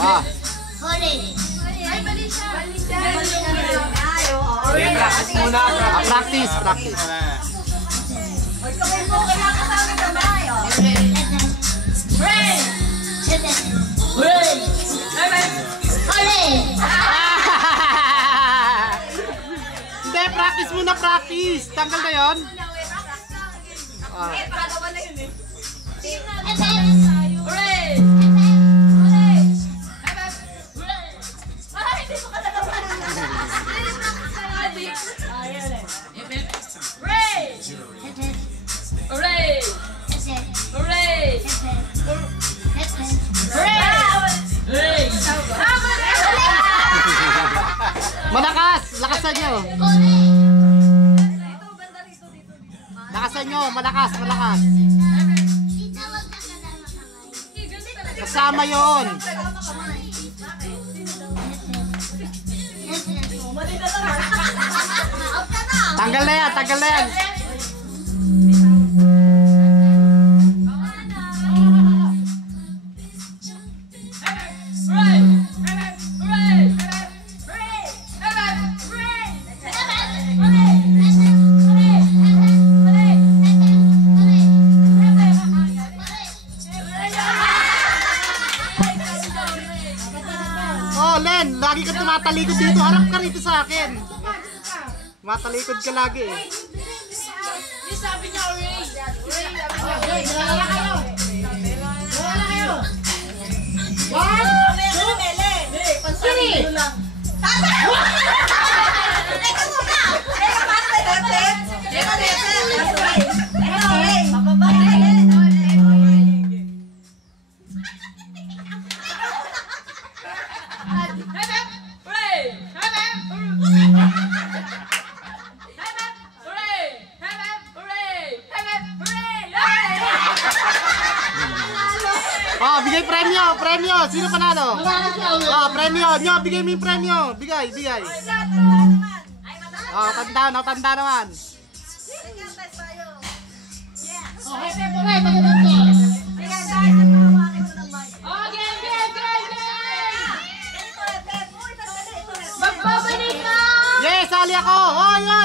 Ah. Huli. Ay, mali siya. Mali siya. Practice muna. Practice. Huwag ka mo kailangan kasama sa bayo. Hooray! Hooray! Hooray! Hindi, practice muna, practice. Tanggal na yun. Pangalawa na yun eh. Hooray! Ay, hindi mo ka nagawa. Hooray! Hooray! Hooray! Malakas, lakasan nyo. Lakasan nyo, malakas. Kasama yun. Tanggal na yan. Oh, Len, lagi ka tumatalikod dito. Harap ka rito sa akin. Matalikod ka lagi eh. Sabi niya, Ray. Oh, bigay premyo. Sino panalo? Oh, premyo. Nyo, bigay mo yung premyo. Bigay. Oh, tanda naman. Magbabalik ka! Yes, sali ako. Oh, yan.